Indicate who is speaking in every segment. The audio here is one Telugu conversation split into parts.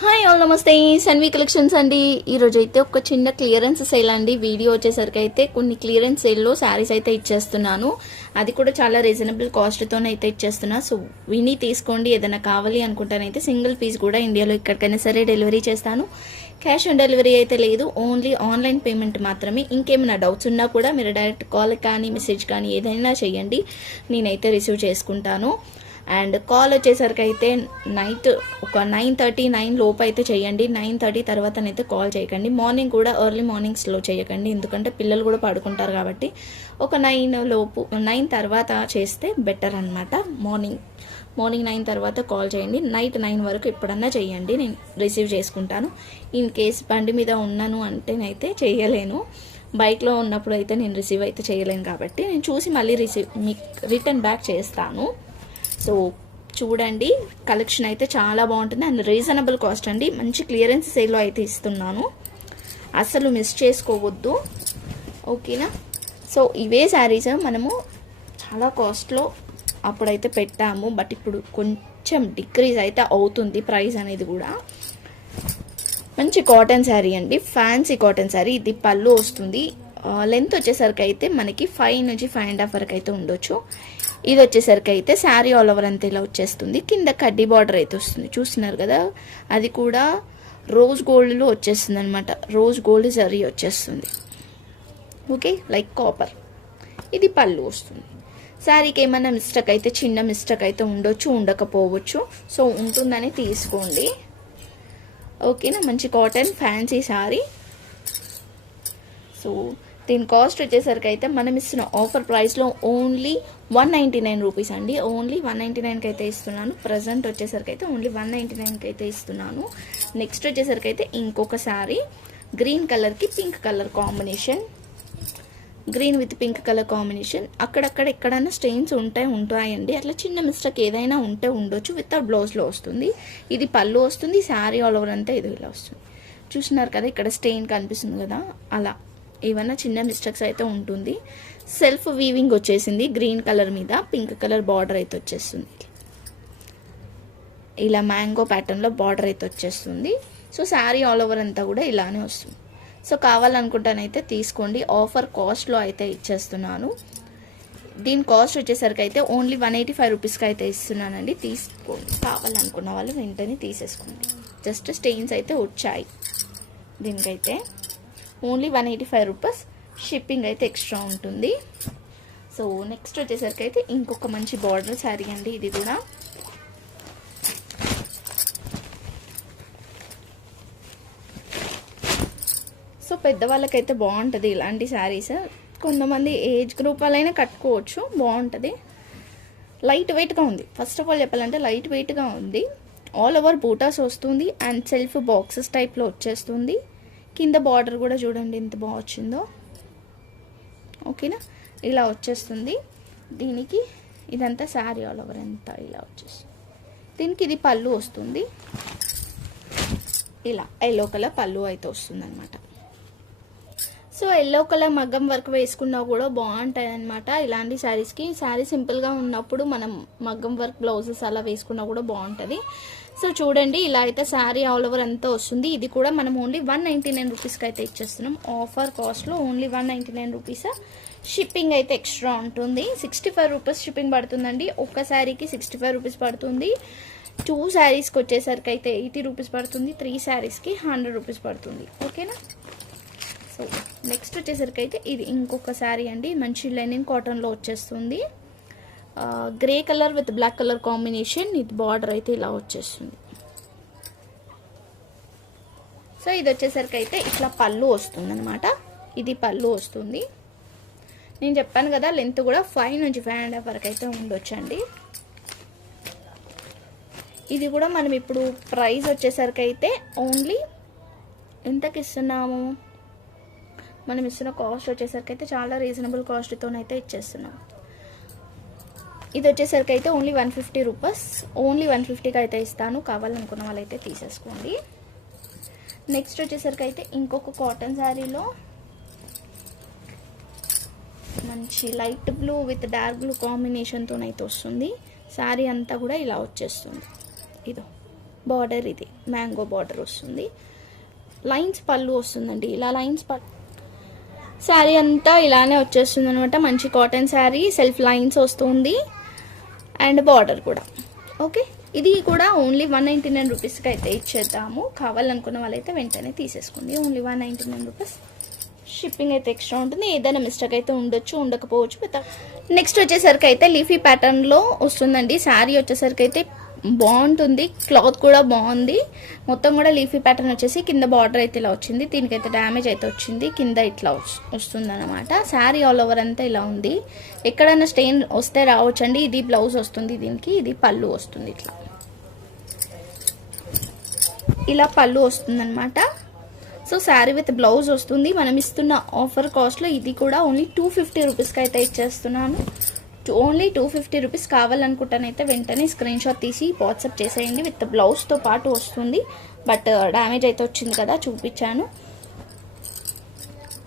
Speaker 1: హాయ్ ఆల్ నమస్తే. సన్వి కలెక్షన్స్ అండి. ఈరోజు అయితే ఒక చిన్న క్లియరెన్స్ సేల్ అండి. వీడియో వచ్చేసరికి అయితే కొన్ని క్లియరెన్స్ సేల్లో శారీస్ అయితే ఇచ్చేస్తున్నాను. అది కూడా చాలా రీజనబుల్ కాస్ట్తోనే అయితే ఇచ్చేస్తున్నా. సో విని తీసుకోండి. ఏదైనా కావాలి అనుకుంటానైతే సింగిల్ పీస్ కూడా ఇండియాలో ఎక్కడికైనా సరే డెలివరీ చేస్తాను. క్యాష్ ఆన్ డెలివరీ అయితే లేదు. ఓన్లీ ఆన్లైన్ పేమెంట్ మాత్రమే. ఇంకేమైనా డౌట్స్ ఉన్నా కూడా మీరు డైరెక్ట్ కాల్ కానీ మెసేజ్ కానీ ఏదైనా చేయండి. నేనైతే రిసీవ్ చేసుకుంటాను. అండ్ కాల్ వచ్చేసరికి అయితే నైట్ ఒక నైన్ థర్టీ నైన్ లోపు అయితే చేయండి. నైన్ థర్టీ తర్వాతనైతే కాల్ చేయకండి. మార్నింగ్ కూడా ఎర్లీ మార్నింగ్స్లో చేయకండి. ఎందుకంటే పిల్లలు కూడా పడుకుంటారు కాబట్టి ఒక నైన్ లోపు నైన్ తర్వాత చేస్తే బెటర్ అనమాట మార్నింగ్ మార్నింగ్ నైన్ తర్వాత కాల్ చేయండి. నైట్ నైన్ వరకు ఎప్పుడన్నా చేయండి. నేను రిసీవ్ చేసుకుంటాను. ఇన్ కేస్ బండి మీద ఉన్నాను అంటేనైతే చేయలేను. బైక్లో ఉన్నప్పుడు అయితే నేను రిసీవ్ అయితే చేయలేను కాబట్టి నేను చూసి మళ్ళీ రిసీవ్ మీకు రిటర్న్ బ్యాక్ చేస్తాను. సో చూడండి కలెక్షన్ అయితే చాలా బాగుంటుంది. అండ్ రీజనబుల్ కాస్ట్ అండి. మంచి క్లియరెన్స్ సేల్లో అయితే ఇస్తున్నాను. అసలు మిస్ చేసుకోవద్దు. ఓకేనా సో ఇవే శారీస్ మనము చాలా కాస్ట్లో అప్పుడైతే పెట్టాము. బట్ ఇప్పుడు కొంచెం డిక్రీజ్ అయితే అవుతుంది ప్రైస్ అనేది కూడా. మంచి కాటన్ శారీ అండి. ఫ్యాన్సీ కాటన్ శారీ ఇది పళ్ళు వస్తుంది. లెంత్ వచ్చేసరికి అయితే మనకి ఫైవ్ నుంచి ఫైవ్ అండ్ హాఫ్ వరకు అయితే ఉండొచ్చు. ఇది వచ్చేసరికి అయితే శారీ ఆల్ ఓవర్ అంతా ఇలా వచ్చేస్తుంది. కింద కడ్డీ బార్డర్ అయితే వస్తుంది. చూస్తున్నారు కదా? అది కూడా రోజ్ గోల్డ్లో వచ్చేస్తుంది అనమాట రోజ్ గోల్డ్ జరీ వచ్చేస్తుంది. ఓకే లైక్ కాపర్ ఇది పళ్ళు వస్తుంది. శారీకి ఏమైనా మిస్టేక్ అయితే చిన్న మిస్టేక్ అయితే ఉండొచ్చు ఉండకపోవచ్చు. సో ఉంటుందని తీసుకోండి. ఓకేనా మంచి కాటన్ ఫ్యాన్సీ శారీ సో దీని కాస్ట్ వచ్చేసరికి అయితే మనం ఇస్తున్న ఆఫర్ ప్రైస్లో only one ninety nine rupees అండి. ఓన్లీ వన్ నైంటీ నైన్కి అయితే ఇస్తున్నాను. ప్రజెంట్ వచ్చేసరికి అయితే ఓన్లీ వన్ నైంటీ నైన్కి అయితే ఇస్తున్నాను. నెక్స్ట్ వచ్చేసరికి అయితే ఇంకొక శారీ గ్రీన్ కలర్కి pink colour combination green with pink colour combination అక్కడక్కడ ఎక్కడైనా స్టెయిన్స్ ఉంటాయి ఉంటాయండి. అట్లా చిన్న మిస్టేక్ ఏదైనా ఉంటే ఉండొచ్చు. వితౌట్ బ్లౌజ్లో వస్తుంది. ఇది పళ్ళు వస్తుంది. శారీ ఆల్ ఓవర్ అంతా ఇది ఇలా వస్తుంది. చూస్తున్నారు కదా ఇక్కడ స్టెయిన్ కనిపిస్తుంది కదా. అలా. ఏమన్నా చిన్న మిస్టేక్స్ అయితే ఉంటుంది. సెల్ఫ్ వీవింగ్ వచ్చేసింది. గ్రీన్ కలర్ మీద పింక్ కలర్ బార్డర్ అయితే వచ్చేస్తుంది. ఇలా మ్యాంగో ప్యాటర్న్లో బార్డర్ అయితే వచ్చేస్తుంది. సో శారీ ఆల్ ఓవర్ అంతా కూడా ఇలానే వస్తుంది. సో కావాలనుకుంటానైతే తీసుకోండి. ఆఫర్ కాస్ట్లో అయితే ఇచ్చేస్తున్నాను. దీని కాస్ట్ వచ్చేసరికి అయితే ఓన్లీ వన్ ఎయిటీ ఫైవ్ రూపీస్కి అయితే ఇస్తున్నానండి. తీసుకోండి. కావాలనుకున్న వాళ్ళు వెంటనే తీసేసుకోండి. జస్ట్ స్టెయిన్స్ అయితే వచ్చాయి. దీనికైతే only one eighty five rupees shipping అయితే ఎక్స్ట్రా ఉంటుంది. సో నెక్స్ట్ వచ్చేసరికి అయితే ఇంకొక మంచి బార్డర్ శారీ అండి ఇది కూడా. సో పెద్దవాళ్ళకైతే బాగుంటుంది ఇలాంటి శారీస్. కొంతమంది ఏజ్ గ్రూప్ వాళ్ళైనా కట్టుకోవచ్చు బాగుంటుంది. లైట్ వెయిట్గా ఉంది. ఫస్ట్ ఆఫ్ ఆల్ చెప్పాలంటే లైట్ వెయిట్గా ఉంది. ఆల్ ఓవర్ బూటాస్ వస్తుంది అండ్ సెల్ఫ్ బాక్సెస్ టైప్లో వచ్చేస్తుంది. కింద బార్డర్ కూడా చూడండి ఎంత బాగా వచ్చిందో. ఓకేనా? ఇలా వచ్చేస్తుంది. దీనికి ఇదంతా శారీ ఆల్ ఓవర్ ఎంత ఇలా వచ్చేస్తుంది. దీనికి ఇది పళ్ళు వస్తుంది. ఇలా ఎల్లో కలర్ పళ్ళు అయితే వస్తుంది అనమాట సో ఎల్లో కలర్ మగ్గం వర్క్ వేసుకున్నా కూడా బాగుంటాయి అనమాట ఇలాంటి శారీస్కి శారీ సింపుల్గా ఉన్నప్పుడు మనం మగ్గం వర్క్ బ్లౌజెస్ అలా వేసుకున్నా కూడా బాగుంటుంది. సో చూడండి ఇలా అయితే శారీ ఆల్ ఓవర్ అంతా వస్తుంది. ఇది కూడా మనం ఓన్లీ వన్ నైంటీ నైన్ రూపీస్కి అయితే ఇచ్చేస్తున్నాం. ఆఫర్ కాస్ట్లో only one ninety nine rupees. Shipping అయితే ఎక్స్ట్రా ఉంటుంది. సిక్స్టీ ఫైవ్ రూపీస్ షిప్పింగ్ పడుతుందండి. ఒక్క శారీకి సిక్స్టీ ఫైవ్ రూపీస్ పడుతుంది. టూ శారీస్కి వచ్చేసరికి అయితే ఎయిటీ రూపీస్ పడుతుంది. త్రీ శారీస్కి హండ్రెడ్ రూపీస్ పడుతుంది. ఓకేనా? సో నెక్స్ట్ వచ్చేసరికి అయితే ఇది ఇంకొక శారీ అండి. మంచి లెనిన్ కాటన్లో వచ్చేస్తుంది. Grey colour with black colour combination ఇది బార్డర్ అయితే ఇలా వచ్చేస్తుంది. సో ఇది వచ్చేసరికి అయితే ఇట్లా పళ్ళు వస్తుంది అనమాట ఇది పళ్ళు వస్తుంది. నేను చెప్పాను కదా లెంత్ కూడా ఫైవ్ నుంచి ఫైవ్ అండ్ హాఫ్ వరకు అయితే ఉండొచ్చండి. ఇది కూడా మనం ఇప్పుడు ప్రైస్ వచ్చేసరికి అయితే ఓన్లీ ఎంతకి ఇస్తున్నాము? మనం ఇస్తున్న కాస్ట్ వచ్చేసరికి అయితే చాలా రీజనబుల్ కాస్ట్తోనైతే ఇచ్చేస్తున్నాం. ఇది వచ్చేసరికి అయితే only one fifty rupees only one ఫిఫ్టీకి అయితే ఇస్తాను. కావాలనుకున్న వాళ్ళైతే తీసేసుకోండి. నెక్స్ట్ వచ్చేసరికి అయితే ఇంకొక కాటన్ శారీలో మంచి light blue with dark blue కాంబినేషన్తో అయితే వస్తుంది. శారీ అంతా కూడా ఇలా వచ్చేస్తుంది. ఇదో బార్డర్ ఇది. మ్యాంగో బార్డర్ వస్తుంది. లైన్స్ పళ్ళు వస్తుందండి. ఇలా లైన్స్ పళ్ళు శారీ అంతా ఇలానే వచ్చేస్తుంది అనమాట మంచి కాటన్ శారీ సెల్ఫ్ లైన్స్ వస్తుంది. అండ్ బార్డర్ కూడా. ఓకే? ఇది కూడా ఓన్లీ వన్ నైంటీ నైన్ రూపీస్కి అయితే ఇచ్చేద్దాము. కావాలనుకున్న వాళ్ళైతే వెంటనే తీసేసుకోండి. Only one ninety nine rupees. Shipping అయితే ఎక్స్ట్రా ఉంటుంది. ఏదైనా మిస్టేక్ అయితే ఉండొచ్చు ఉండకపోవచ్చు. నెక్స్ట్ వచ్చేసరికి అయితే లీఫీ ప్యాటర్న్లో వస్తుందండి. శారీ వచ్చేసరికి అయితే బాగుంటుంది. క్లాత్ కూడా బాగుంది. మొత్తం కూడా లీఫీ ప్యాటర్న్ వచ్చేసి కింద బార్డర్ అయితే ఇలా వచ్చింది. దీనికైతే డ్యామేజ్ అయితే వచ్చింది. కింద ఇట్లా వస్తుంది అనమాట శారీ ఆల్ ఓవర్ అంతా ఇలా ఉంది. ఎక్కడైనా స్టెయిన్ వస్తే రావచ్చండి. ఇది బ్లౌజ్ వస్తుంది దీనికి. ఇది పళ్ళు వస్తుంది ఇట్లా. ఇలా పళ్ళు వస్తుంది సో శారీ విత్ బ్లౌజ్ వస్తుంది. మనం ఇస్తున్న ఆఫర్ కాస్ట్లో ఇది కూడా ఓన్లీ టూ ఫిఫ్టీ రూపీస్కి అయితే ఇచ్చేస్తున్నాను. ఓన్లీ టూ ఫిఫ్టీ రూపీస్ కావాలనుకుంటానైతే వెంటనే స్క్రీన్ షాట్ తీసి వాట్సాప్ చేసేయండి. విత్ బ్లౌజ్తో పాటు వస్తుంది. బట్ డ్యామేజ్ uh, అయితే వచ్చింది కదా చూపించాను.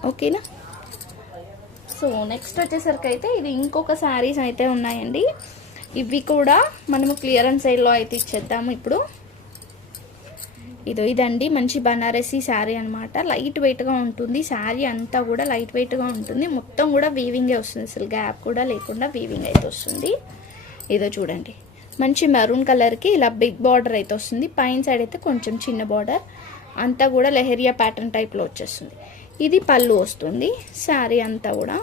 Speaker 1: ఓకేనా సో నెక్స్ట్ వచ్చేసరికి అయితే ఇది ఇంకొక శారీస్ అయితే ఉన్నాయండి. ఇవి కూడా మనము క్లియరెన్స్ సైడ్లో అయితే ఇచ్చేద్దాము ఇప్పుడు. ఇదో ఇదండి మంచి బనారసి శారీ అనమాట లైట్ వెయిట్గా ఉంటుంది. శారీ అంతా కూడా లైట్ వెయిట్గా ఉంటుంది. మొత్తం కూడా వీవింగే వస్తుంది. అసలు గ్యాప్ కూడా లేకుండా వీవింగ్ అయితే వస్తుంది. ఇదో చూడండి. మంచి మెరూన్ కలర్కి ఇలా బిగ్ బార్డర్ అయితే వస్తుంది. పైన సైడ్ అయితే కొంచెం చిన్న బార్డర్. అంతా కూడా లెహరియా ప్యాటర్న్ టైప్లో వచ్చేస్తుంది. ఇది పళ్ళు వస్తుంది. శారీ అంతా కూడా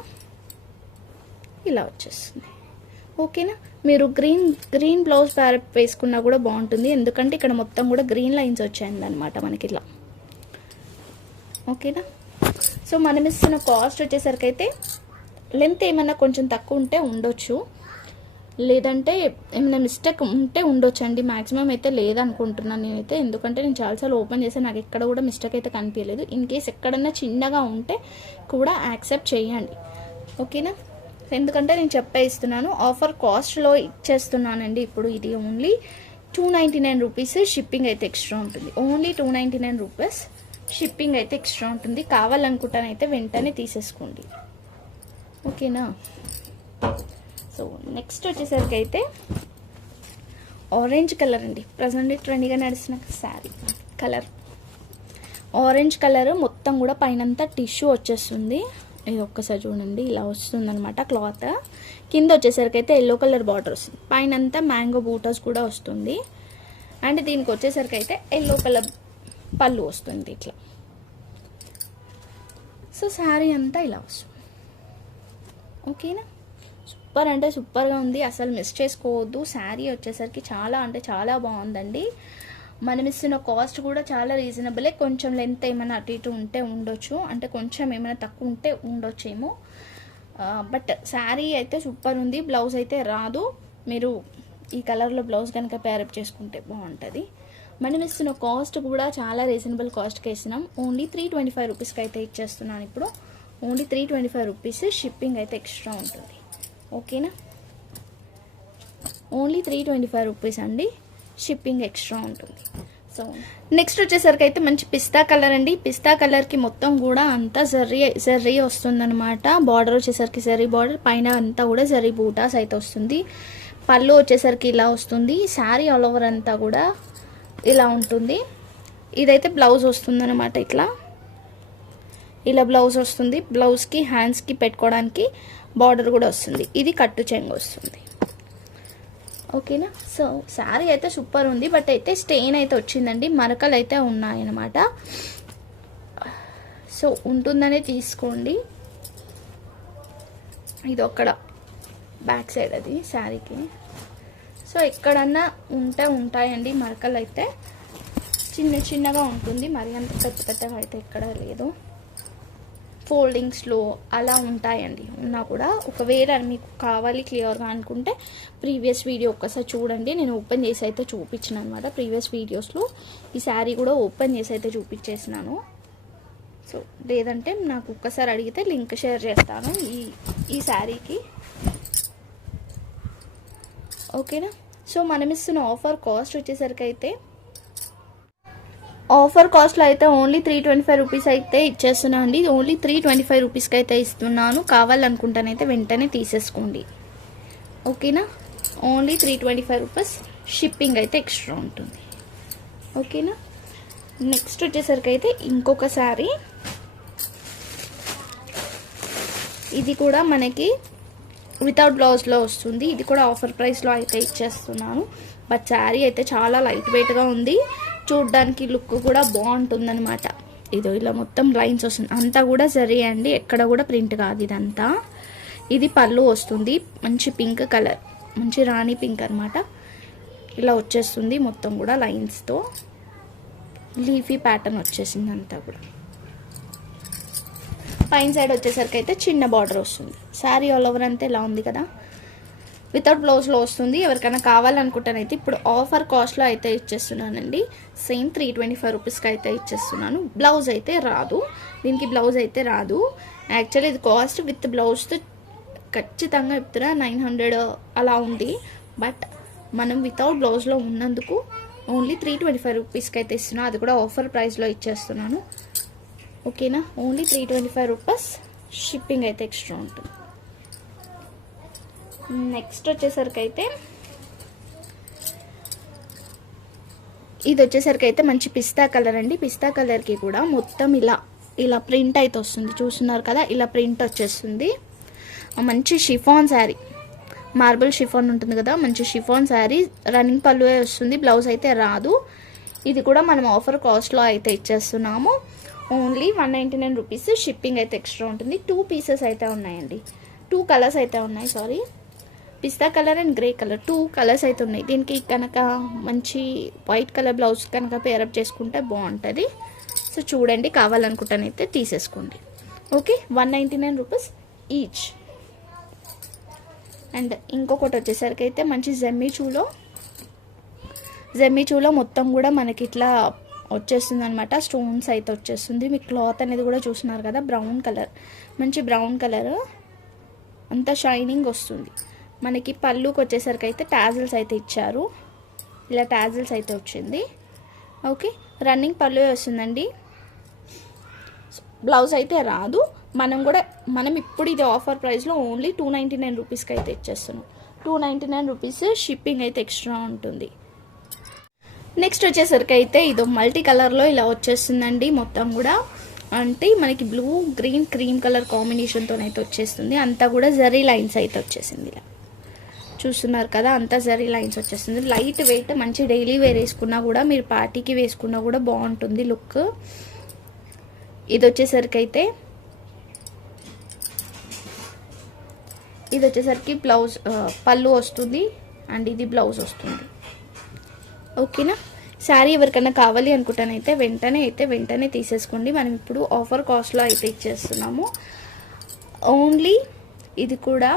Speaker 1: ఇలా వచ్చేస్తుంది. ఓకేనా? మీరు గ్రీన్ గ్రీన్ బ్లౌజ్ ప్యారెట్ వేసుకున్నా కూడా బాగుంటుంది. ఎందుకంటే ఇక్కడ మొత్తం కూడా గ్రీన్ లైన్స్ వచ్చాయండి అనమాట మనకి ఇలా ఓకేనా? సో మనం ఇస్తున్న కాస్ట్ వచ్చేసరికి అయితే లెంత్ ఏమన్నా కొంచెం తక్కువ ఉంటే ఉండొచ్చు. లేదంటే ఏమైనా మిస్టేక్ ఉంటే ఉండొచ్చు అండి మ్యాక్సిమం అయితే లేదనుకుంటున్నాను నేనైతే. ఎందుకంటే నేను చాలాసార్లు ఓపెన్ చేస్తే నాకు ఎక్కడ కూడా మిస్టేక్ అయితే కనిపించలేదు. ఇన్ కేస్ ఎక్కడన్నా చిన్నగా ఉంటే కూడా యాక్సెప్ట్ చేయండి. ఓకేనా? ఎందుకంటే నేను చెప్పే ఇస్తున్నాను ఆఫర్ కాస్ట్లో ఇచ్చేస్తున్నానండి. ఇప్పుడు ఇది only two ninety nine rupees shipping అయితే ఎక్స్ట్రా ఉంటుంది. Only two ninety nine rupees shipping అయితే ఎక్స్ట్రా ఉంటుంది. కావాలనుకుంటానైతే వెంటనే తీసేసుకోండి. ఓకేనా? సో నెక్స్ట్ వచ్చేసరికి అయితే ఆరెంజ్ కలర్ అండి. ప్రజెంట్ ట్రెండ్గా నడిచిన శారీ కలర్ ఆరెంజ్ కలర్ మొత్తం కూడా పైనంతా టిష్యూ వచ్చేస్తుంది. ఇది ఒక్కసారి చూడండి ఇలా వస్తుంది అనమాట క్లాత్. కింద వచ్చేసరికి అయితే ఎల్లో కలర్ బార్డర్ వస్తుంది. పైన అంతా మ్యాంగో బూటర్స్ కూడా వస్తుంది. అండ్ దీనికి వచ్చేసరికి అయితే ఎల్లో కలర్ పళ్ళు వస్తుంది ఇట్లా. సో శారీ అంతా ఇలా వస్తుంది. ఓకేనా? సూపర్ అంటే సూపర్గా ఉంది. అసలు మిస్ చేసుకోవద్దు. శారీ వచ్చేసరికి చాలా అంటే చాలా బాగుందండి. మనం ఇస్తున్న కాస్ట్ కూడా చాలా రీజనబులే కొంచెం లెంత్ ఏమైనా అటు ఇటు ఉంటే ఉండొచ్చు. అంటే కొంచెం ఏమైనా తక్కువ ఉంటే ఉండొచ్చేమో. బట్ శారీ అయితే సూపర్ ఉంది. బ్లౌజ్ అయితే రాదు. మీరు ఈ కలర్లో బ్లౌజ్ కనుక పేరప్ చేసుకుంటే బాగుంటుంది. మనం ఇస్తున్న కాస్ట్ కూడా చాలా రీజనబుల్ కాస్ట్కి ఇస్తున్నాం. ఓన్లీ త్రీ ట్వంటీ ఫైవ్ రూపీస్కి అయితే ఇచ్చేస్తున్నాను ఇప్పుడు. Only three twenty five rupees shipping అయితే ఎక్స్ట్రా ఉంటుంది. ఓకేనా only three twenty five rupees అండి. షిప్పింగ్ ఎక్స్ట్రా ఉంటుంది. సో నెక్స్ట్ వచ్చేసరికి అయితే మంచి పిస్తా కలర్ అండి. పిస్తా కలర్కి మొత్తం కూడా అంతా జర్రీ జర్రీ వస్తుందన్నమాట. బార్డర్ వచ్చేసరికి జర్రీ బార్డర్ పైన అంతా కూడా జర్రీ బూటాస్ అయితే వస్తుంది. పళ్ళు వచ్చేసరికి ఇలా వస్తుంది. శారీ ఆల్ ఓవర్ అంతా కూడా ఇలా ఉంటుంది. ఇదైతే బ్లౌజ్ వస్తుందన్నమాట ఇట్లా. ఇలా బ్లౌజ్ వస్తుంది. బ్లౌజ్కి హ్యాండ్స్కి పెట్టుకోవడానికి బార్డర్ కూడా వస్తుంది. ఇది కట్టు చెంగు వస్తుంది. ఓకేనా? సో శారీ అయితే సూపర్ ఉంది బట్ అయితే స్టెయిన్ అయితే వచ్చిందండి మరకలు అయితే ఉన్నాయన్నమాట. సో ఉంటుందనే తీసుకోండి. ఇది ఒక్కడ బ్యాక్ సైడ్ అది శారీకి. సో ఎక్కడన్నా ఉంటే ఉంటాయండి మరకలు అయితే చిన్న చిన్నగా ఉంటుంది మరి అంత పెద్ద పెద్దగా అయితే ఎక్కడ లేదు. ఫోల్డింగ్స్లో అలా ఉంటాయండి. ఉన్నా కూడా ఒకవేళ మీకు కావాలి క్లియర్గా అనుకుంటే ప్రీవియస్ వీడియో ఒక్కసారి చూడండి. నేను ఓపెన్ చేసి అయితే చూపించిన అనమాట ప్రీవియస్ వీడియోస్లో ఈ శారీ కూడా ఓపెన్ చేసి అయితే చూపించేసినాను. సో లేదంటే నాకు ఒక్కసారి అడిగితే లింక్ షేర్ చేస్తాను ఈ ఈ శారీకి. ఓకేనా? సో మనం ఇస్తున్న ఆఫర్ కాస్ట్ వచ్చేసరికి అయితే ఆఫర్ కాస్ట్లో అయితే only three twenty five rupees అయితే ఇచ్చేస్తున్నా అండి. ఓన్లీ త్రీ ట్వంటీ ఫైవ్ రూపీస్కి అయితే ఇస్తున్నాను. కావాలనుకుంటానైతే వెంటనే తీసేసుకోండి. ఓకేనా? Only three twenty five rupees shipping అయితే ఎక్స్ట్రా ఉంటుంది. ఓకేనా? నెక్స్ట్ వచ్చేసరికి అయితే ఇంకొక శారీ. ఇది కూడా మనకి వితౌట్ బ్లౌజ్లో వస్తుంది. ఇది కూడా ఆఫర్ ప్రైస్లో అయితే ఇచ్చేస్తున్నాను. బట్ శారీ అయితే చాలా లైట్ వెయిట్గా ఉంది. చూడ్డానికి లుక్ కూడా బాగుంటుందన్నమాట. ఇదో ఇలా మొత్తం లైన్స్ వస్తుంది. అంతా కూడా సరే అండి. ఎక్కడ కూడా ప్రింట్ కాదు ఇదంతా. ఇది పళ్ళు వస్తుంది. మంచి పింక్ కలర్ మంచి రాణి పింక్ అనమాట ఇలా వచ్చేస్తుంది మొత్తం కూడా లైన్స్తో. లీఫీ ప్యాటర్న్ వచ్చేసింది అంతా కూడా. పైన సైడ్ వచ్చేసరికి అయితే చిన్న బార్డర్ వస్తుంది. శారీ ఆల్ ఓవర్ అంతా ఇలా ఉంది కదా. వితౌట్ బ్లౌజ్లో వస్తుంది. ఎవరికైనా కావాలనుకుంటానైతే ఇప్పుడు ఆఫర్ కాస్ట్లో అయితే ఇచ్చేస్తున్నానండి. సేమ్ త్రీ ట్వంటీ ఫైవ్ రూపీస్కి అయితే ఇచ్చేస్తున్నాను. బ్లౌజ్ అయితే రాదు. దీనికి బ్లౌజ్ అయితే రాదు. యాక్చువల్లీ ఇది కాస్ట్ విత్ బ్లౌజ్తో ఖచ్చితంగా చెప్తున్నా నైన్ హండ్రెడ్ అలా ఉంది. బట్ మనం వితౌట్ బ్లౌజ్లో ఉన్నందుకు ఓన్లీ త్రీ ట్వంటీ ఫైవ్ రూపీస్కి అయితే ఇస్తున్నాను అది కూడా ఆఫర్ ప్రైస్లో ఇచ్చేస్తున్నాను. ఓకేనా only three twenty five rupees shipping అయితే ఎక్స్ట్రా ఉంటుంది. నెక్స్ట్ వచ్చేసరికి అయితే ఇది వచ్చేసరికి అయితే మంచి పిస్తా కలర్ అండి. పిస్తా కలర్కి కూడా మొత్తం ఇలా ఇలా ప్రింట్ అయితే వస్తుంది. చూస్తున్నారు కదా ఇలా ప్రింట్ వచ్చేస్తుంది. మంచి షిఫాన్ శారీ. మార్బుల్ షిఫాన్ ఉంటుంది కదా మంచి షిఫాన్ శారీ. రన్నింగ్ పళ్ళు వస్తుంది బ్లౌజ్ అయితే రాదు. ఇది కూడా మనం ఆఫర్ కాస్ట్లో అయితే ఇచ్చేస్తున్నాము. Only one ninety nine rupees shipping అయితే ఎక్స్ట్రా ఉంటుంది. టూ పీసెస్ అయితే ఉన్నాయండి. టూ కలర్స్ అయితే ఉన్నాయి sorry. Pista colour and grey colour. Two colours అయితే ఉన్నాయి. దీనికి కనుక మంచి వైట్ కలర్ బ్లౌజ్ కనుక పేరప్ చేసుకుంటే బాగుంటుంది. సో చూడండి కావాలనుకుంటానైతే తీసేసుకోండి. Okay one ninety nine rupees each and ఇంకొకటి వచ్చేసరికి అయితే మంచి జమ్మిచూలో జమ్మిచూలో మొత్తం కూడా మనకి ఇట్లా వచ్చేస్తుంది అనమాట స్టోన్స్ అయితే వచ్చేస్తుంది. మీ క్లాత్ అనేది కూడా చూస్తున్నారు కదా బ్రౌన్ కలర్. మంచి బ్రౌన్ కలర్. అంతా షైనింగ్ వస్తుంది. మనకి పళ్ళుకి వచ్చేసరికి అయితే టాజిల్స్ అయితే ఇచ్చారు. ఇలా టాజిల్స్ అయితే వచ్చింది. ఓకే రన్నింగ్ పళ్ళు వస్తుందండి. బ్లౌజ్ అయితే రాదు. మనం కూడా మనం ఇప్పుడు ఇది ఆఫర్ ప్రైస్లో ఓన్లీ టూ నైంటీ నైన్ రూపీస్కి అయితే ఇచ్చేస్తున్నాం. Two ninety nine rupees shipping అయితే ఎక్స్ట్రా ఉంటుంది. నెక్స్ట్ వచ్చేసరికి అయితే ఇది మల్టీ కలర్లో ఇలా వచ్చేస్తుందండి మొత్తం కూడా. అంటే మనకి బ్లూ గ్రీన్ క్రీమ్ కలర్ కాంబినేషన్తో అయితే వచ్చేస్తుంది. అంతా కూడా జరీ లైన్స్ అయితే వచ్చేసింది ఇలా. చూస్తున్నారు కదా అంతా జరీ లైన్స్ వచ్చేస్తుంది. లైట్ వెయిట్ మంచి డైలీ వేర్ వేసుకున్నా కూడా మీరు పార్టీకి వేసుకున్నా కూడా బాగుంటుంది లుక్ ఇది వచ్చేసరికి అయితే ఇది వచ్చేసరికి బ్లౌజ్ పళ్ళు వస్తుంది అండ్ ఇది బ్లౌజ్ వస్తుంది. ఓకేనా శారీ ఎవరికైనా కావాలి అనుకుంటానైతే వెంటనే అయితే వెంటనే తీసేసుకోండి. మనం ఇప్పుడు ఆఫర్ కాస్ట్లో అయితే ఇచ్చేస్తున్నాము. ఓన్లీ ఇది కూడా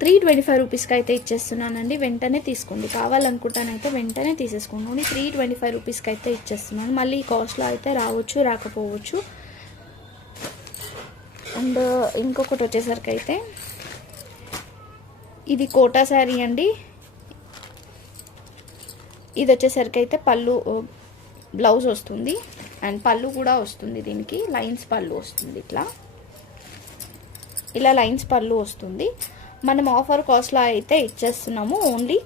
Speaker 1: త్రీ ట్వంటీ ఫైవ్ రూపీస్కి అయితే ఇచ్చేస్తున్నానండి. వెంటనే తీసుకోండి. కావాలనుకుంటానైతే వెంటనే తీసేసుకోండి. ఓన్లీ త్రీ ట్వంటీ ఫైవ్ రూపీస్కి అయితే ఇచ్చేస్తున్నాను. మళ్ళీ ఈ కాస్ట్లో అయితే రావచ్చు రాకపోవచ్చు. అండ్ ఇంకొకటి వచ్చేసరికి అయితే ఇది కోటా శారీ అండి. ఇది వచ్చేసరికి అయితే పళ్ళు బ్లౌజ్ వస్తుంది. అండ్ పళ్ళు కూడా వస్తుంది దీనికి. లైన్స్ పళ్ళు వస్తుంది ఇట్లా. ఇలా లైన్స్ పళ్ళు వస్తుంది. మనం ఆఫర్ కాస్ట్లో అయితే ఇచ్చేస్తున్నాము. Only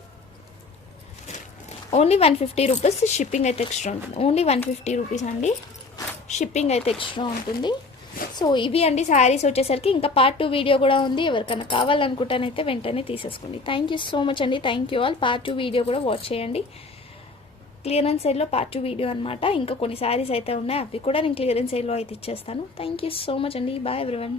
Speaker 1: only one fifty rupees shipping అయితే ఎక్స్ట్రా ఉంటుంది. ఓన్లీ వన్ ఫిఫ్టీ రూపీస్ అండి. షిప్పింగ్ అయితే ఎక్స్ట్రా ఉంటుంది. సో ఇవి అండి శారీస్ వచ్చేసరికి. ఇంకా పార్ట్ టూ వీడియో కూడా ఉంది. ఎవరికైనా కావాలనుకుంటానైతే వెంటనే తీసేసుకోండి. థ్యాంక్ యూ సో మచ్ అండి. Thank you all part two video కూడా వాచ్ చేయండి. క్లియరెన్స్ సైడ్లో పార్ట్ టూ వీడియో అనమాట ఇంకా కొన్ని శారీస్ అయితే ఉన్నాయి. అవి కూడా నేను క్లియరెన్స్ సైడ్లో అయితే ఇచ్చేస్తాను. థ్యాంక్ యూ సో మచ్ అండి. Bye everyone